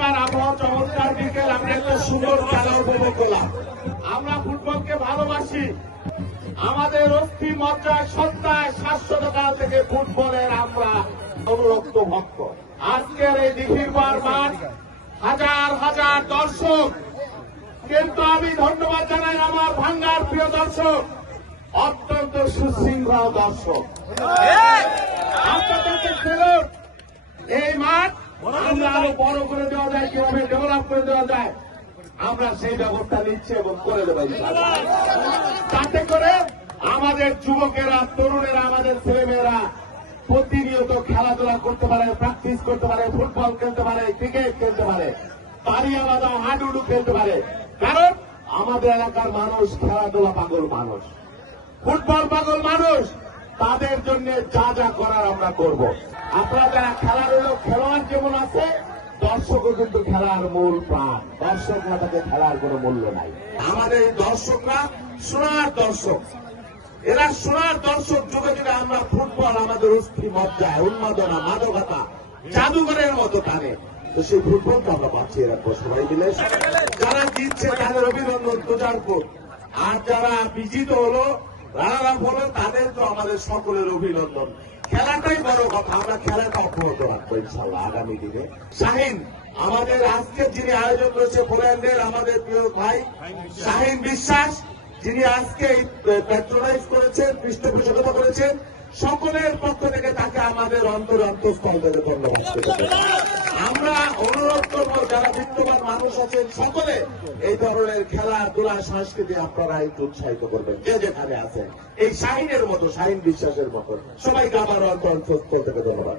চমৎকার আবহাওয়া, চমৎকার বিকেল, আমরা একটা সুন্দর খেলা উপভোগ করলাম। আমরা ফুটবলকে ভালোবাসি, আমাদের অস্থি মজ্জায় সত্তায় শাশ্বতকাল থেকে ফুটবলের আমরা অনুরক্ত ভক্ত। আজকের এই দিঘির পার মাঠ, হাজার হাজার দর্শক, কিন্তু আমি ধন্যবাদ জানাই আমার ভাঙ্গার প্রিয় দর্শক, অত্যন্ত সুশৃঙ্খল দর্শক। আপনাদেরকে ফেরত এই মাঠ আমরা আরো বড় করে দেওয়া যায়, কিভাবে ডেভেলপ করে দেওয়া যায়, আমরা সেই ব্যবস্থা নিচ্ছি এবং করে দেবো ইনশাআল্লাহ। তাতে করে আমাদের যুবকেরা, তরুণেরা, আমাদের ছেলেমেয়েরা প্রতিনিয়ত খেলাধুলা করতে পারে, প্র্যাকটিস করতে পারে, ফুটবল খেলতে পারে, ক্রিকেট খেলতে পারে, পারিয়া বাদা, হাডুডু খেলতে পারে। কারণ আমাদের এলাকার মানুষ খেলাধুলা পাগল মানুষ, ফুটবল পাগল মানুষ। তাদের জন্য যা যা করার আমরা করব। আপনারা যারা খেলার হলো, খেলোয়াড় যেমন আছে, দর্শকও কিন্তু খেলার মূল প্রাণ। দর্শক না থাকে খেলার কোনো মূল্য নাই। আমাদের এই দর্শকরা সোনার দর্শক, এরা সোনার দর্শক। যুগে যুগে আমরা ফুটবল আমাদের অস্থি মজ্জায়, উন্মাদনা, মাদকতা, জাদুঘরের মতো টানে। তো সেই ফুটবলকে আমরা বাঁচিয়ে রাখবো সবাই মিলে। যারা জিতছে তাদের অভিনন্দন, তুষারপুর। আর যারা বিজিত হলো, রানার হলো, তাদের তো আমাদের সকলের অভিনন্দন। খেলাটাই বড় কথা, আমরা খেলাটা অব্যাহত রাখবো ইনশাল্লাহ আগামী দিনে। শাহিন, আমাদের আজকে যিনি আয়োজন করেছে পোল্যান্ডের আমাদের প্রিয় ভাই শাহিন বিশ্বাস, যিনি আজকে প্যাট্রোনাইজ করেছেন, পৃষ্ঠপোষকতা করেছেন, সকলের পক্ষ থেকে তাকে আমাদের অন্তঃস্থল থেকে ধন্যবাদ। আমরা অনুরোধ করবো যারা বিত্তবান মানুষ আছেন সকলে এই ধরনের খেলাধুলা, সংস্কৃতি আপনারা একটু উৎসাহিত করবেন, যে যেখানে আছেন। এই শাহিনের মতো, শাহিন বিশ্বাসের মতো সবাইকে আমার অন্তঃস্থল থেকে ধন্যবাদ।